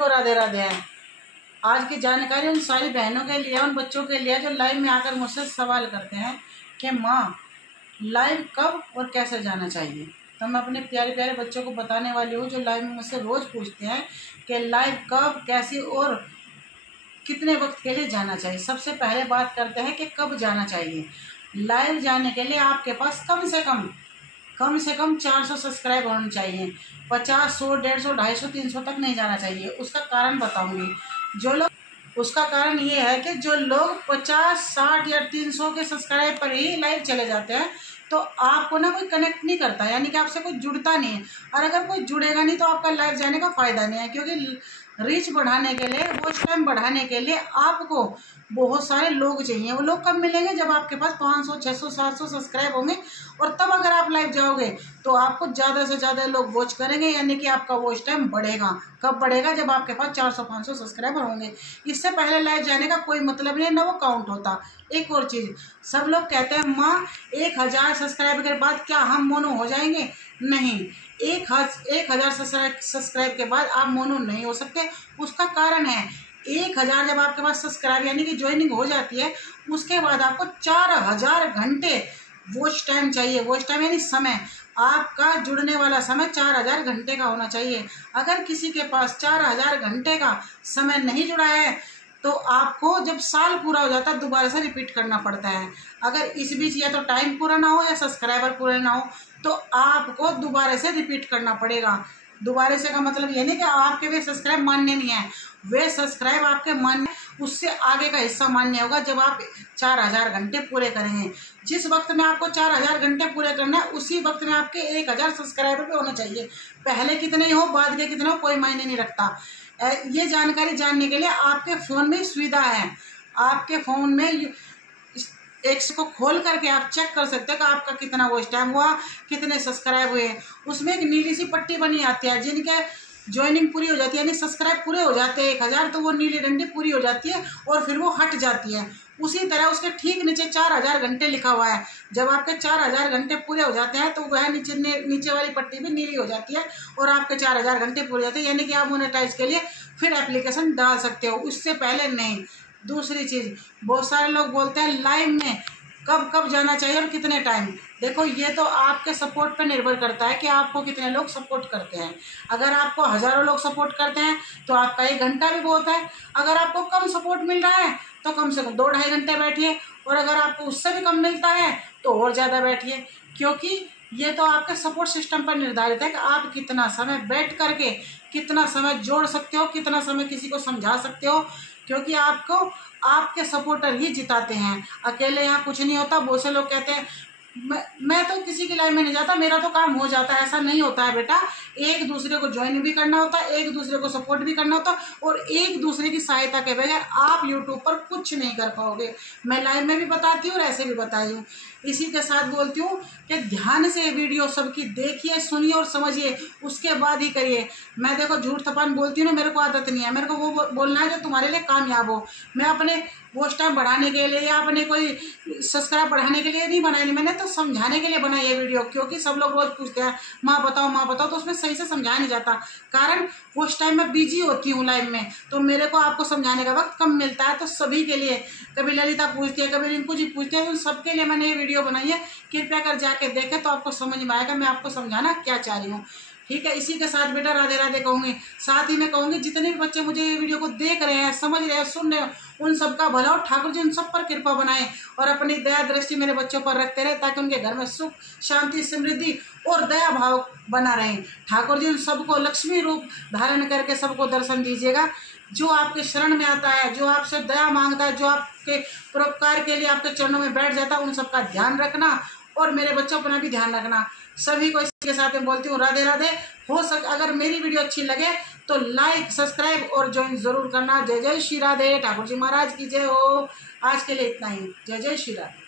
को राधे राधे है। आज की जानकारी उन सारी बहनों के लिए, उन बच्चों के लिए जो लाइव में आकर मुझसे सवाल करते हैं कि माँ लाइव कब और कैसे जाना चाहिए। तो मैं अपने प्यारे प्यारे बच्चों को बताने वाली हूँ जो लाइव में मुझसे रोज़ पूछते हैं कि लाइव कब, कैसे और कितने वक्त के लिए जाना चाहिए। सबसे पहले बात करते हैं कि कब जाना चाहिए। लाइव जाने के लिए आपके पास कम से कम 400 सब्सक्राइब होने चाहिए। 50, 100, 150, 250, 300 तक नहीं जाना चाहिए। उसका कारण बताऊंगी। उसका कारण ये है कि जो लोग 50, 60 या 300 के सब्सक्राइब पर ही लाइव चले जाते हैं तो आपको ना कोई कनेक्ट नहीं करता, यानी कि आपसे कोई जुड़ता नहीं है। और अगर कोई जुड़ेगा नहीं तो आपका लाइव जाने का फ़ायदा नहीं है, क्योंकि रीच बढ़ाने के लिए, वॉच टाइम बढ़ाने के लिए आपको बहुत सारे लोग चाहिए। वो लोग कब मिलेंगे? जब आपके पास 500, 600, 700 सब्सक्राइब होंगे, और तब अगर आप लाइव जाओगे तो आपको ज़्यादा से ज़्यादा लोग वॉच करेंगे, यानी कि आपका वॉच टाइम बढ़ेगा। कब बढ़ेगा? जब आपके पास 400, 500 सब्सक्राइबर होंगे। इससे पहले लाइव जाने का कोई मतलब नहीं, ना वो काउंट होता। एक और चीज़, सब लोग कहते हैं माँ 1000 सब्सक्राइब के बाद क्या हम मोनो हो जाएंगे? नहीं, 1000 सब्सक्राइब के बाद आप मोनो नहीं हो सकते। उसका कारण है 1000 जब आपके पास सब्सक्राइब यानी कि ज्वाइनिंग हो जाती है, उसके बाद आपको 4000 घंटे वॉच टाइम चाहिए। वॉच टाइम यानी समय, आपका जुड़ने वाला समय 4000 घंटे का होना चाहिए। अगर किसी के पास 4000 घंटे का समय नहीं जुड़ा है तो आपको जब साल पूरा हो जाता है दोबारा से रिपीट करना पड़ता है। अगर इस बीच या तो टाइम पूरा ना हो या सब्सक्राइबर पूरे ना हो तो आपको दोबारा से रिपीट करना पड़ेगा। दोबारा से का मतलब ये नहीं कि आपके वे सब्सक्राइब मान्य नहीं है, वे सब्सक्राइब आपके मान्य, उससे आगे का हिस्सा मान्य होगा जब आप 4000 घंटे पूरे करेंगे। जिस वक्त में आपको 4000 घंटे पूरे करना है उसी वक्त में आपके 1000 सब्सक्राइबर पे होना चाहिए। पहले कितने हो, बाद के कितने हो, कोई मायने नहीं रखता। ये जानकारी जानने के लिए आपके फ़ोन में सुविधा है। आपके फ़ोन में एक्स को खोल करके आप चेक कर सकते हैं कि आपका कितना वॉच टाइम हुआ, कितने सब्सक्राइब हुए। उसमें एक नीली सी पट्टी बनी आती है, जिनके ज्वाइनिंग पूरी हो जाती है यानी सब्सक्राइब पूरे हो जाते हैं 1000, तो वो नीली डंडी पूरी हो जाती है और फिर वो हट जाती है। उसी तरह उसके ठीक नीचे 4000 घंटे लिखा हुआ है। जब आपके 4000 घंटे पूरे हो जाते हैं तो वह नीचे वाली पट्टी भी नीली हो जाती है और आपके 4000 घंटे पूरे हो जाते हैं, यानी कि आप मोनेटाइज के लिए फिर एप्लीकेशन डाल सकते हो, उससे पहले नहीं। दूसरी चीज़, बहुत सारे लोग बोलते हैं लाइव में कब जाना चाहिए और कितने टाइम। देखो, ये तो आपके सपोर्ट पर निर्भर करता है कि आपको कितने लोग सपोर्ट करते हैं। अगर आपको हज़ारों लोग सपोर्ट करते हैं तो आपका 1 घंटा भी बहुत है। अगर आपको कम सपोर्ट मिल रहा है तो कम से कम 2-2.5 घंटे बैठिए, और अगर आपको उससे भी कम मिलता है तो और ज़्यादा बैठिए, क्योंकि ये तो आपके सपोर्ट सिस्टम पर निर्धारित है कि आप कितना समय बैठ करके कितना समय जोड़ सकते हो, कितना समय किसी को समझा सकते हो, क्योंकि आपको आपके सपोर्टर ही जिताते हैं। अकेले यहाँ कुछ नहीं होता। बहुत से लोग कहते हैं मैं तो किसी की लाइव में नहीं जाता, मेरा तो काम हो जाता है। ऐसा नहीं होता है बेटा, एक दूसरे को ज्वाइन भी करना होता है, एक दूसरे को सपोर्ट भी करना होता है, और एक दूसरे की सहायता के बगैर आप यूट्यूब पर कुछ नहीं कर पाओगे। मैं लाइव में भी बताती हूँ और ऐसे भी बताई हूँ। इसी के साथ बोलती हूँ कि ध्यान से वीडियो सबकी देखिए, सुनिए और समझिए, उसके बाद ही करिए। मैं देखो झूठ थपान बोलती हूँ ना, मेरे को आदत नहीं है। मेरे को वो बोलना है जो तुम्हारे लिए कामयाब हो। मैं अपने वॉच टाइम बढ़ाने के लिए या अपने कोई सब्सक्राइब बढ़ाने के लिए नहीं बनाई, नहीं, मैंने तो समझाने के लिए बनाई है वीडियो। क्योंकि सब लोग रोज़ पूछते हैं माँ बताओ, तो उसमें सही से समझाया नहीं जाता। कारण वॉच टाइम में बिजी होती हूँ लाइव में, तो मेरे को आपको समझाने का वक्त कम मिलता है। तो सभी के लिए, कभी ललिता पूछती है, कभी रिंकू जी पूछते हैं, उन सबके लिए मैंने ये वीडियो बनाई है। कृपया कर जाके देखें तो आपको समझ में आएगा मैं आपको समझाना क्या चाह रही हूँ। ठीक है, इसी के साथ बेटा राधे राधे कहूँगी। साथ ही मैं कहूँगी जितने भी बच्चे मुझे ये वीडियो को देख रहे हैं, समझ रहे हैं, सुन रहे हैं, उन सबका भला और ठाकुर जी उन सब पर कृपा बनाएं और अपनी दया दृष्टि मेरे बच्चों पर रखते रहे, ताकि उनके घर में सुख, शांति, समृद्धि और दया भाव बना रहे। ठाकुर जी उन सबको लक्ष्मी रूप धारण करके सबको दर्शन दीजिएगा। जो आपके शरण में आता है, जो आपसे दया मांगता है, जो आपके परोपकार के लिए आपके चरणों में बैठ जाता है, उन सबका ध्यान रखना और मेरे बच्चों अपना भी ध्यान रखना। सभी को इसके साथ में बोलती हूँ राधे राधे। हो सके अगर मेरी वीडियो अच्छी लगे तो लाइक, सब्सक्राइब और ज्वाइन जरूर करना। जय जय श्री राधे। ठाकुर जी महाराज की जय हो। आज के लिए इतना ही। जय जय श्री राधे।